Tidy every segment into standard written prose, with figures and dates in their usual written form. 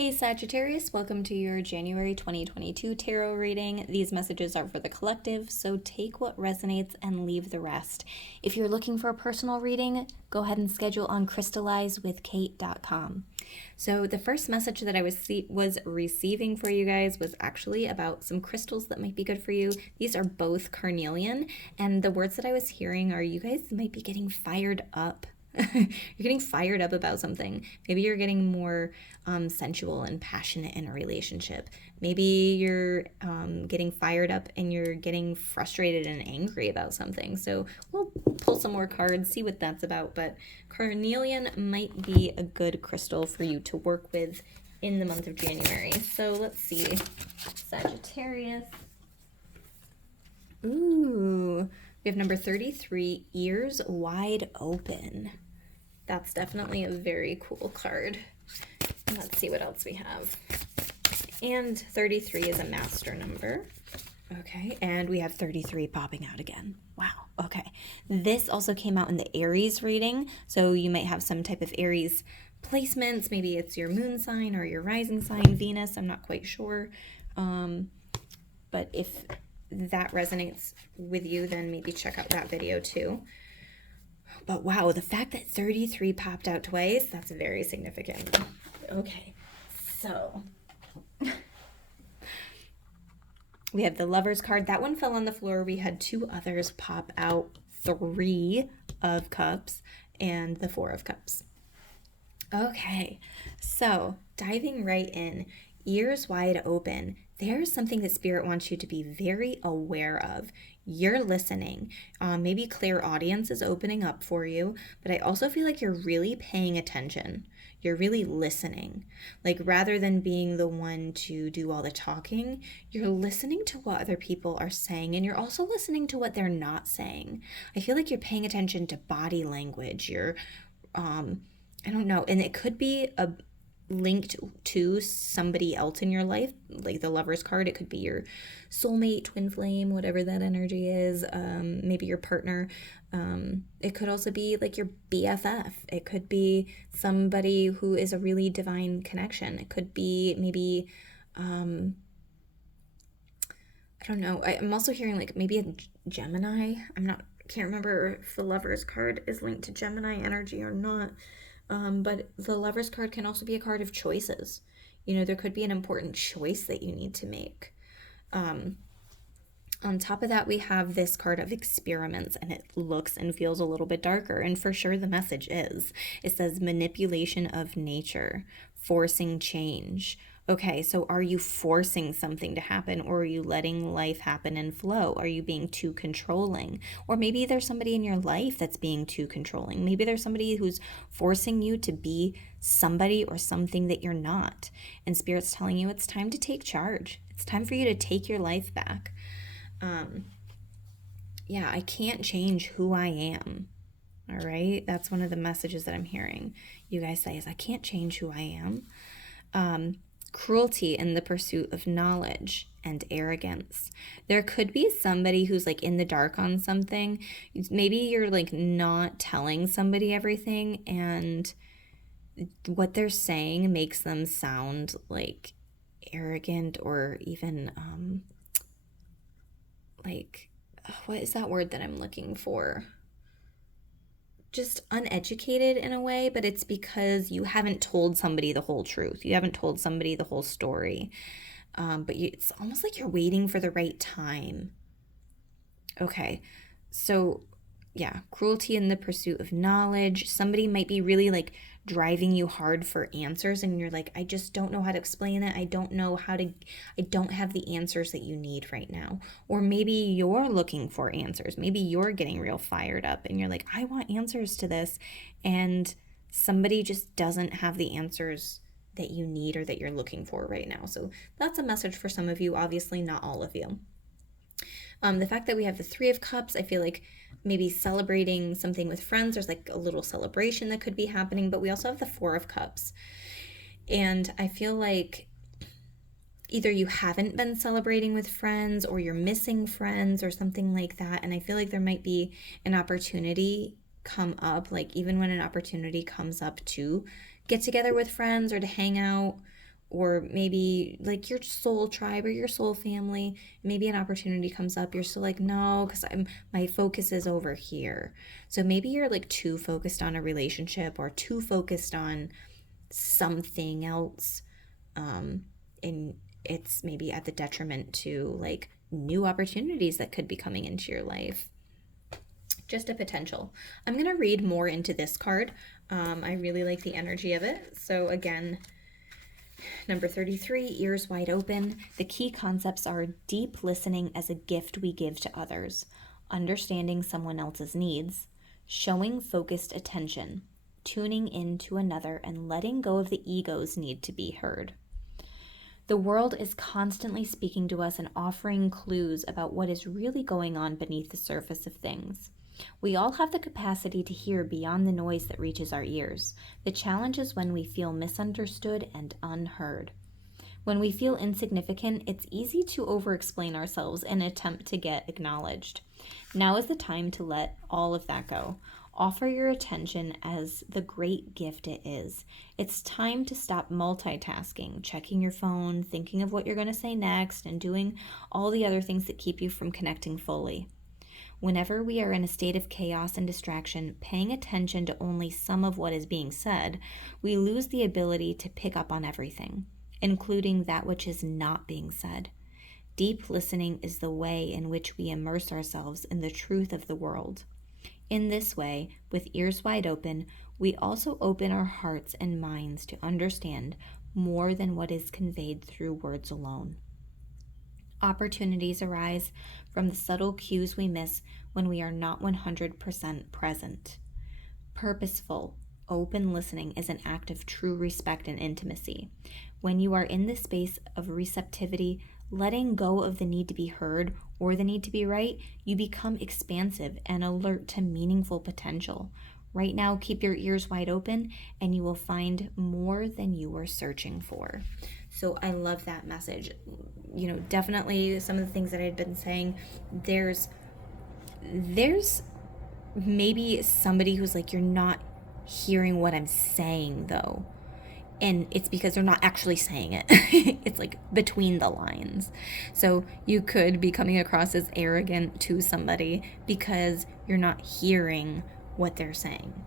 Hey Sagittarius, welcome to your January 2022 tarot reading. These messages are for the collective, so take what resonates and leave the rest. If you're looking for a personal reading, go ahead and schedule on crystallizewithkate.com. So the first message that I was receiving for you guys was actually about some crystals that might be good for you. These are both carnelian, and the words that I was hearing are you guys might be getting fired up. You're getting fired up about something. Maybe you're getting more sensual and passionate in a relationship. Maybe you're getting fired up and you're getting frustrated and angry about something. So we'll pull some more cards, see what that's about. But carnelian might be a good crystal for you to work with in the month of January. So let's see. Sagittarius. Ooh. We have number 33, Ears Wide Open. That's definitely a very cool card. Let's see what else we have. And 33 is a master number. Okay, and we have 33 popping out again. Wow, okay. This also came out in the Aries reading, so you might have some type of Aries placements. Maybe it's your moon sign or your rising sign, Venus. I'm not quite sure. But if that resonates with you, then maybe check out that video too. But wow, the fact that 33 popped out twice, that's very significant. Okay, so we have the Lovers card. That one fell on the floor. We had two others pop out, 3 of Cups and the 4 of Cups. Okay, so diving right in, ears wide open. There's something that Spirit wants you to be very aware of. You're listening. Maybe clairaudience is opening up for you, but I also feel like you're really paying attention. You're really listening. Like rather than being the one to do all the talking, you're listening to what other people are saying, and you're also listening to what they're not saying. I feel like you're paying attention to body language. You're, I don't know, and it could be linked to somebody else in your life, like the Lovers card. It could be your soulmate, twin flame, whatever that energy is, maybe your partner. It could also be like your BFF. It could be somebody who is a really divine connection. It could be maybe I don't know, I'm also hearing like maybe a Gemini. Can't remember if the Lovers card is linked to Gemini energy or not. But the Lovers card can also be a card of choices. You know, there could be an important choice that you need to make. On top of that, we have this card of experiments, and it looks and feels a little bit darker. And for sure, the message is, it says manipulation of nature, forcing change. Okay, so are you forcing something to happen, or are you letting life happen and flow? Are you being too controlling? Or maybe there's somebody in your life that's being too controlling. Maybe there's somebody who's forcing you to be somebody or something that you're not. And Spirit's telling you it's time to take charge. It's time for you to take your life back. I can't change who I am. All right, that's one of the messages that I'm hearing you guys say is I can't change who I am. Cruelty in the pursuit of knowledge and arrogance. There could be somebody who's like in the dark on something. Maybe you're like not telling somebody everything, and what they're saying makes them sound like arrogant, or even what is that word that I'm looking for? Just uneducated in a way, but it's because you haven't told somebody the whole truth. You haven't told somebody the whole story. It's almost like you're waiting for the right time. Okay, so yeah, cruelty in the pursuit of knowledge. Somebody might be really like driving you hard for answers, and you're like, I just don't know how to explain it. I don't have the answers that you need right now. Or maybe you're looking for answers. Maybe you're getting real fired up and you're like, I want answers to this. And somebody just doesn't have the answers that you need or that you're looking for right now. So that's a message for some of you, obviously not all of you. The fact that we have the 3 of Cups, I feel like maybe celebrating something with friends. There's like a little celebration that could be happening, but we also have the 4 of Cups. And I feel like either you haven't been celebrating with friends, or you're missing friends or something like that. And I feel like there might be an opportunity come up, like even when an opportunity comes up to get together with friends or to hang out or maybe like your soul tribe or your soul family. Maybe an opportunity comes up, you're still like, no, because my focus is over here. So maybe you're like too focused on a relationship or too focused on something else, and it's maybe at the detriment to like new opportunities that could be coming into your life. Just a potential. I'm going to read more into this card. I really like the energy of it. So again, number 33, ears wide open. The key concepts are deep listening as a gift we give to others, understanding someone else's needs, showing focused attention, tuning in to another, and letting go of the ego's need to be heard. The world is constantly speaking to us and offering clues about what is really going on beneath the surface of things. We all have the capacity to hear beyond the noise that reaches our ears. The challenge is when we feel misunderstood and unheard. When we feel insignificant, it's easy to over-explain ourselves in an attempt to get acknowledged. Now is the time to let all of that go. Offer your attention as the great gift it is. It's time to stop multitasking, checking your phone, thinking of what you're going to say next, and doing all the other things that keep you from connecting fully. Whenever we are in a state of chaos and distraction, paying attention to only some of what is being said, we lose the ability to pick up on everything, including that which is not being said. Deep listening is the way in which we immerse ourselves in the truth of the world. In this way, with ears wide open, we also open our hearts and minds to understand more than what is conveyed through words alone. Opportunities arise from the subtle cues we miss when we are not 100% present. Purposeful, open listening is an act of true respect and intimacy. When you are in this space of receptivity, letting go of the need to be heard or the need to be right, you become expansive and alert to meaningful potential. Right now, keep your ears wide open and you will find more than you were searching for. So I love that message. Definitely some of the things that I've been saying, there's maybe somebody who's like, you're not hearing what I'm saying though. And it's because they're not actually saying it. It's like between the lines. So you could be coming across as arrogant to somebody because you're not hearing what they're saying.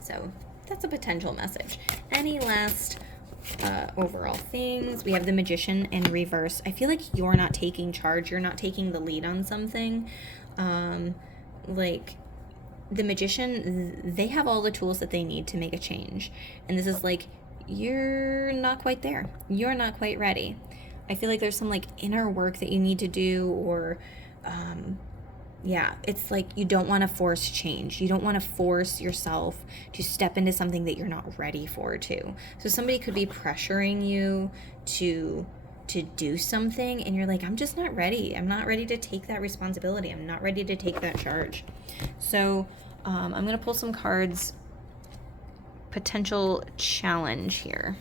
So that's a potential message. Any last overall things? We have the Magician in reverse. I feel like you're not taking charge. You're not taking the lead on something. Like the Magician, they have all the tools that they need to make a change. And this is like, you're not quite there. You're not quite ready. I feel like there's some like inner work that you need to do, or it's like you don't want to force change. You don't want to force yourself to step into something that you're not ready for too. So somebody could be pressuring you to do something and you're like, I'm just not ready. I'm not ready to take that responsibility. I'm not ready to take that charge. So I'm going to pull some cards. Potential challenge here.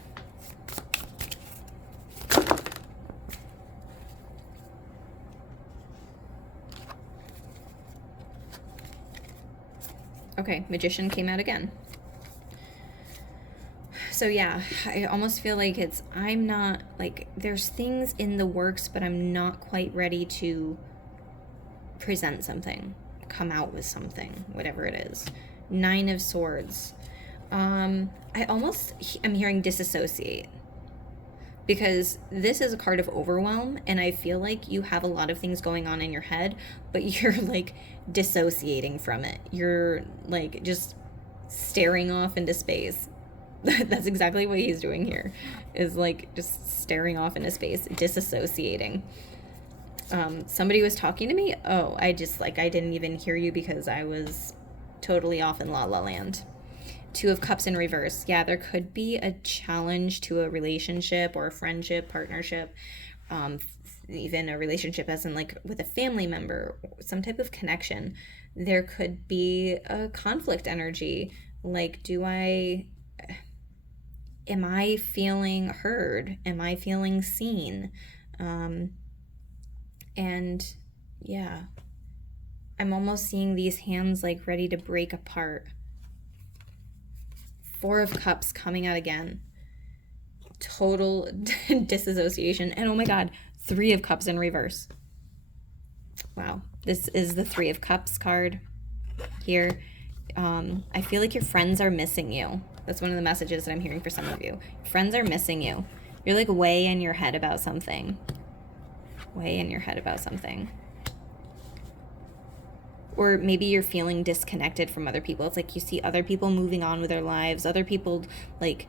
Okay, Magician came out again. So yeah, I almost feel like I'm not, like, there's things in the works, but I'm not quite ready to present something, come out with something, whatever it is. 9 of Swords. I'm hearing disassociate, because this is a card of overwhelm, and I feel like you have a lot of things going on in your head, but you're like dissociating from it. You're like just staring off into space. That's exactly what he's doing here, is like just staring off into space, disassociating. Somebody was talking to me. Oh, I didn't even hear you because I was totally off in La La Land. 2 of Cups in reverse. Yeah, there could be a challenge to a relationship or a friendship, partnership, even a relationship as in like with a family member, some type of connection. There could be a conflict energy. Like, am I feeling heard? Am I feeling seen? And yeah, I'm almost seeing these hands like ready to break apart. 4 of Cups coming out again. total disassociation. And oh my God, 3 of Cups in reverse. Wow. This is the 3 of Cups card here. I feel like your friends are missing you. That's one of the messages that I'm hearing for some of you. Friends are missing you. You're like way in your head about something. Way in your head about something. Or maybe you're feeling disconnected from other people. It's like you see other people moving on with their lives, other people like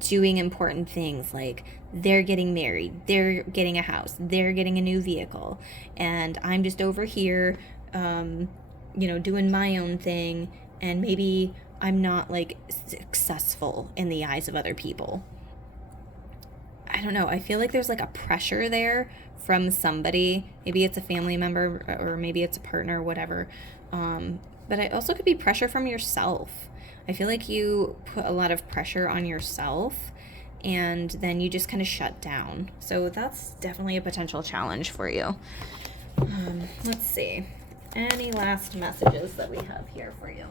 doing important things, like they're getting married, they're getting a house, they're getting a new vehicle, and I'm just over here, doing my own thing, and maybe I'm not like successful in the eyes of other people. I don't know. I feel like there's like a pressure there from somebody. Maybe it's a family member or maybe it's a partner, whatever. But it also could be pressure from yourself. I feel like you put a lot of pressure on yourself and then you just kind of shut down. So that's definitely a potential challenge for you. Let's see. Any last messages that we have here for you?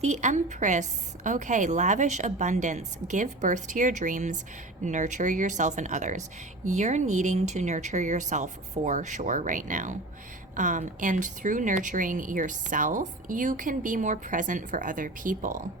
The Empress. Okay, lavish abundance. Give birth to your dreams. Nurture yourself and others. You're needing to nurture yourself for sure right now. And through nurturing yourself, you can be more present for other people,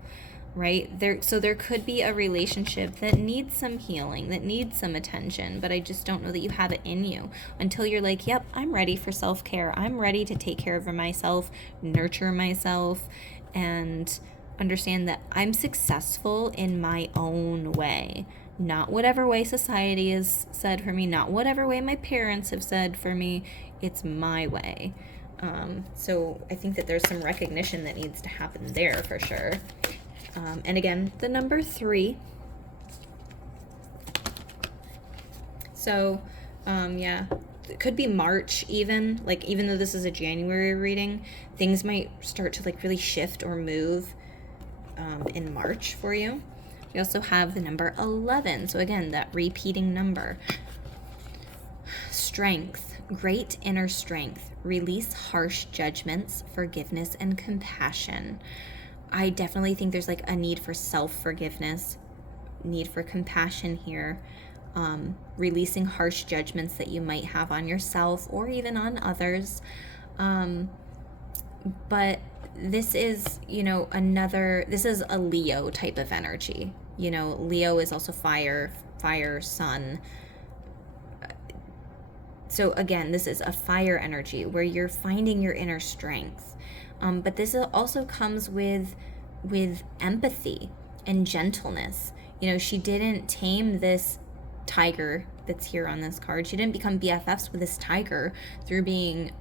right? So there could be a relationship that needs some healing, that needs some attention, but I just don't know that you have it in you until you're like, yep, I'm ready for self-care. I'm ready to take care of myself, nurture myself, and understand that I'm successful in my own way. Not whatever way society has said for me, not whatever way my parents have said for me. It's my way. So I think that there's some recognition that needs to happen there for sure. And again, the number 3. So, yeah, it could be March even. Like, even though this is a January reading, things might start to like really shift or move in March for you. We also have the number 11. So again, that repeating number. Strength. Great inner strength. Release harsh judgments, forgiveness, and compassion. I definitely think there's like a need for self-forgiveness, need for compassion here. Releasing harsh judgments that you might have on yourself or even on others. But this is, this is a Leo type of energy. Leo is also fire, sun. So again, this is a fire energy where you're finding your inner strength. But this also comes with empathy and gentleness. She didn't tame this tiger that's here on this card. She didn't become BFFs with this tiger through being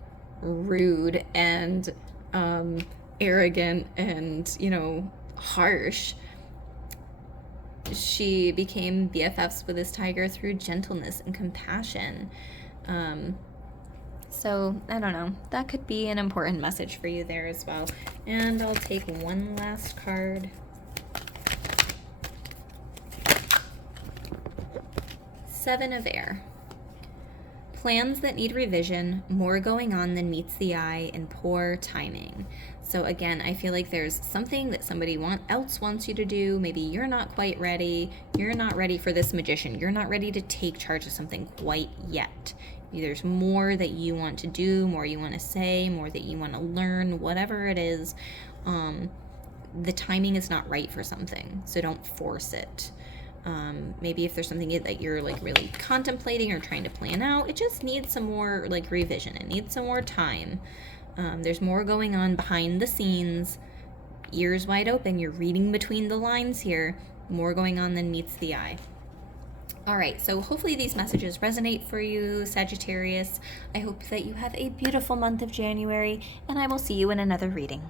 rude and arrogant and, harsh. She became BFFs with this tiger through gentleness and compassion. So I don't know, that could be an important message for you there as well. And I'll take one last card. 7 of Air. Plans that need revision, more going on than meets the eye, and poor timing. So again, I feel like there's something that somebody else wants you to do. Maybe you're not quite ready. You're not ready for this magician. You're not ready to take charge of something quite yet. There's more that you want to do, more you want to say, more that you want to learn, whatever it is. The timing is not right for something, so don't force it. Maybe if there's something that you're like really contemplating or trying to plan out, it just needs some more like revision. It needs some more time. There's more going on behind the scenes. Ears wide open. You're reading between the lines here. More going on than meets the eye. All right, so hopefully these messages resonate for you, Sagittarius. I hope that you have a beautiful month of January, and I will see you in another reading.